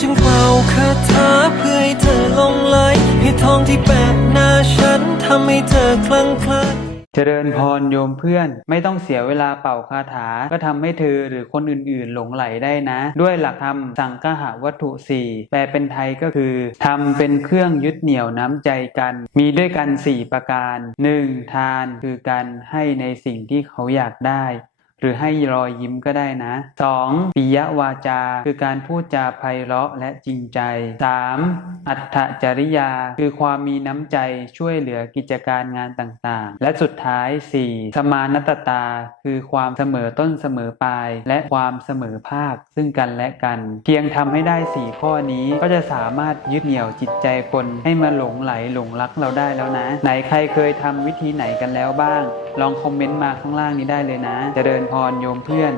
จึงเป่าคาถาเพื่อให้เธอลงไหลให้ทองที่แปะหน้าฉันทำให้เธอคลั่งคล้เจริญพรโยมเพื่อนไม่ต้องเสียเวลาเป่าคาถา ก็ทำให้เธอหรือคนอื่นๆหลงไหลได้นะ ด้วยหลักธรรมสังฆะวัตถุสี่แปลเป็นไทยก็คือทำเป็นเครื่องยึดเหนี่ยวน้ำใจกัน มีด้วยกัน 4 ประการ 1. ทานคือการให้ในสิ่งที่เขาอยากได้ หรือให้รอยยิ้มก็ได้นะ 2. ปิยวาจา คือการพูดจาไพเราะและจริงใจ 3. อัตถจริยา คือความมีน้ำใจช่วยเหลือกิจการงานต่างๆ และสุดท้าย 4. สมานตตา คือความเสมอต้นเสมอปลาย และความเสมอภาค ซึ่งกันและกัน เพียงทำให้ได้ 4 ข้อนี้ก็จะสามารถยึดเหนี่ยวจิตใจคนให้มาหลงไหลหลงรักเราได้แล้วนะ ไหนใครเคยทำวิธีไหนกันแล้วบ้างลองคอมเมนต์มาข้างล่างนี้ได้เลยนะเจริญพรโยมเพื่อน